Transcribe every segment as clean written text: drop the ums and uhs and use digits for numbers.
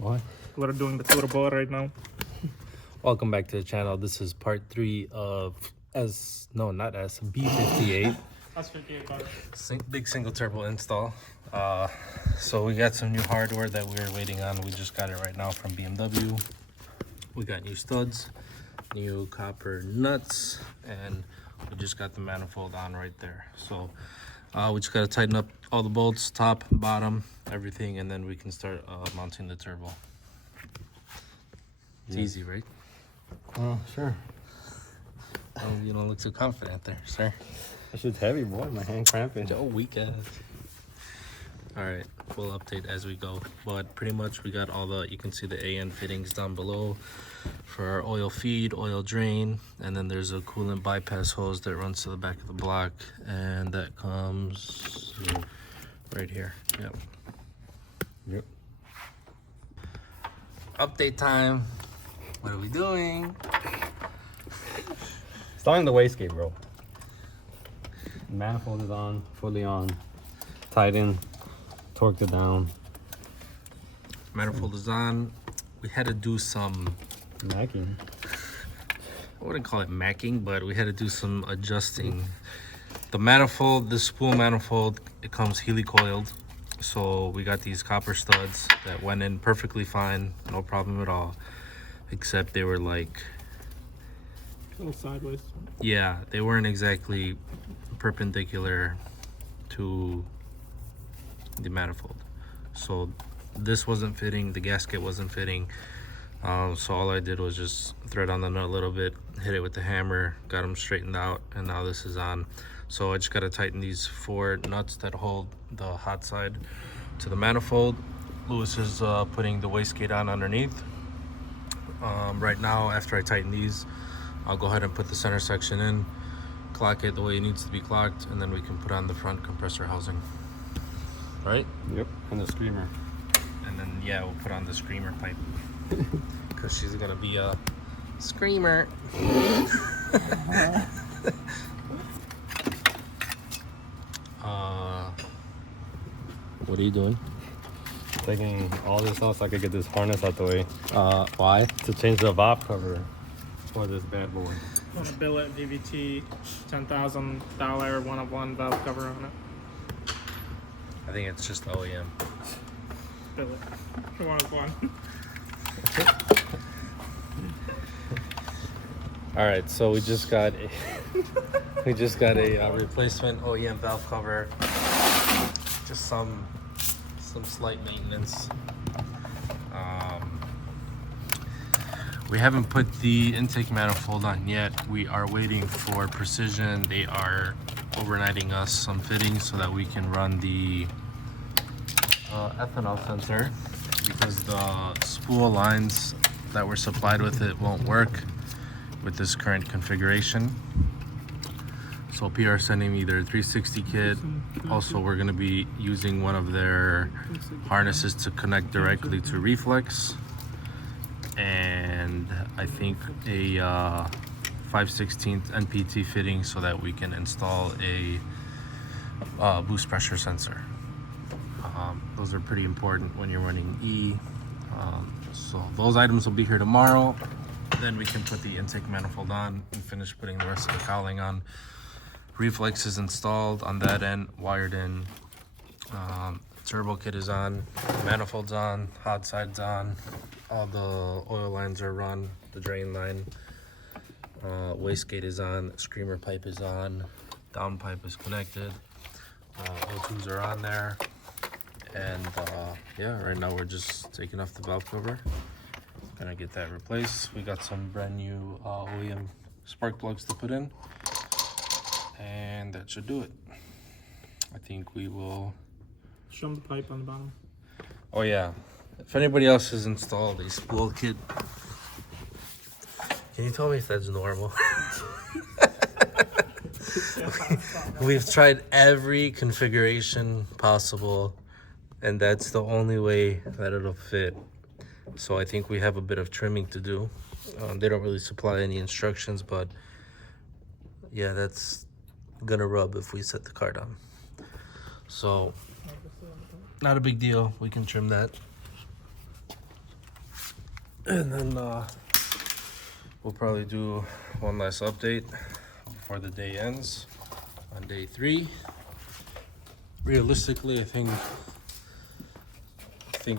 What? We're doing the turbo right now. Welcome back to the channel. This is part 3 of B58. That's 58 car. Big single turbo install. So we got some new hardware that we were waiting on. We just got it right now from BMW. We got new studs, new copper nuts, and we just got the manifold on right there. So we just got to tighten up all the bolts, top, bottom, everything, and then we can start mounting the turbo. It's easy, right? Oh, sure. Oh, you don't look too confident there, sir. That shit's heavy, boy. My hand cramping. Oh, weak ass. All right, we'll update as we go. But pretty much we got all the, you can see the AN fittings down below for our oil feed, oil drain, and then there's a coolant bypass hose that runs to the back of the block, and that comes right here. Yep. Update time. What are we doing? Starting the wastegate, bro. Manifold is on, fully on. Tighten, torqued it down. Manifold is on. We had to do some, Macking. I wouldn't call it macking, but we had to do some adjusting. The manifold, the spool manifold, it comes helicoiled. So we got these copper studs that went in perfectly fine, no problem at all. Except they were like, A little sideways. yeah, they weren't exactly perpendicular to the manifold. So this wasn't fitting, the gasket wasn't fitting. So all I did was just thread on the nut a little bit, hit it with the hammer, got them straightened out, and now this is on. So I just got to tighten these 4 nuts that hold the hot side to the manifold. Lewis is putting the wastegate on underneath. Right now, after I tighten these, I'll go ahead and put the center section in, clock it the way it needs to be clocked, and then we can put on the front compressor housing. Right? Yep. And the screamer. And then, yeah, we'll put on the screamer pipe. Because she's going to be a screamer. What are you doing? Taking all this out so I could get this harness out the way. Why? To change the valve cover for this bad boy. On a billet VVT, $10,000 one-of-one valve cover on it. I think it's just OEM. Billet. One-of-one. All right, so we just got a replacement OEM valve cover. Just some slight maintenance. We haven't put the intake manifold on yet. We are waiting for Precision. They are overnighting us some fittings so that we can run the ethanol sensor, because the spool lines that were supplied with it won't work with this current configuration. So PR sending me their 360 kit. Also, we're going to be using one of their harnesses to connect directly to Reflex, and I think a 5/16 NPT fitting so that we can install a boost pressure sensor. Those are pretty important when you're running E. So those items will be here tomorrow. Then we can put the intake manifold on and finish putting the rest of the cowling on. Reflex is installed on that end, wired in. Turbo kit is on, manifold's on, hot side's on, all the oil lines are run, the drain line, wastegate is on, screamer pipe is on, down pipe is connected, O2s are on there, and yeah, right now we're just taking off the valve cover, gonna get that replaced. We got some brand new OEM spark plugs to put in, and that should do it. I think we will. Show them the pipe on the bottom. Oh yeah, if anybody else has installed a spool kit, can you tell me if that's normal? We've tried every configuration possible, and that's the only way that it'll fit. So I think we have a bit of trimming to do. They don't really supply any instructions, but yeah, that's gonna rub if we set the car down. So not a big deal, we can trim that. And then we'll probably do one last update before the day ends on day 3. Realistically, I think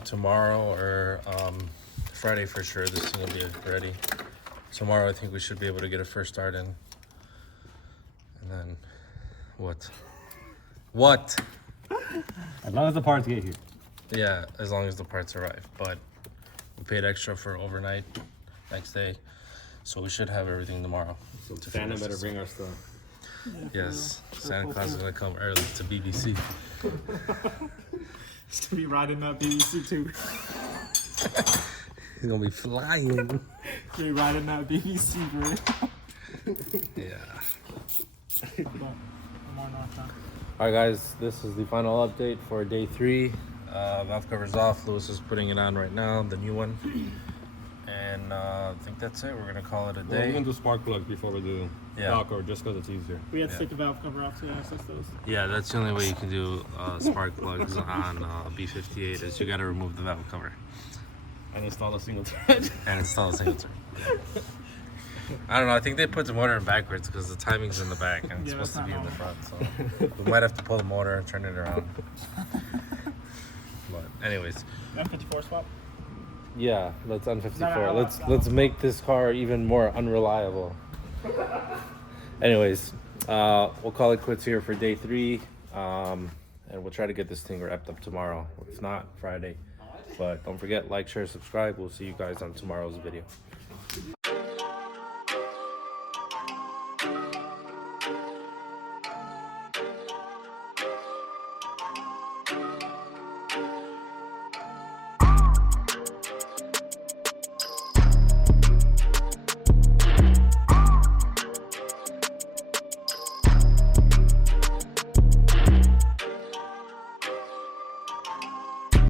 tomorrow or Friday for sure this thing will be ready. Tomorrow I think we should be able to get a first start in. And then what? As long as the parts get here. Yeah, as long as the parts arrive. But we paid extra for overnight next day, so we should have everything tomorrow. So Santa better bring our stuff. Yes, Santa Claus is gonna come early to BBC. He's gonna be riding that BBC too. He's gonna be flying. He's gonna be riding that BBC, bro. Yeah. Come on, Alright guys, this is the final update for day 3. Valve cover's off. Lewis is putting it on right now, the new one. And I think that's it. We're gonna call it a Well, day. we're gonna do spark plugs before we do Yeah. valve cover, just because it's easier. We had to take the valve cover off to access those. Yeah, that's the only way you can do spark plugs on B58 is you gotta remove the valve cover And install a single thread. and install a single turn. I don't know. I think they put the motor in backwards because the timing's in the back and it's Yeah, supposed to that's be in not the front. So we might have to pull the motor and turn it around. But anyways, M54 swap. yeah, let's on 54. No, Let's make this car even more unreliable. Anyways, we'll call it quits here for day 3, and we'll try to get this thing wrapped up tomorrow. If not, Friday. But don't forget, like, share, subscribe. We'll see you guys on tomorrow's video.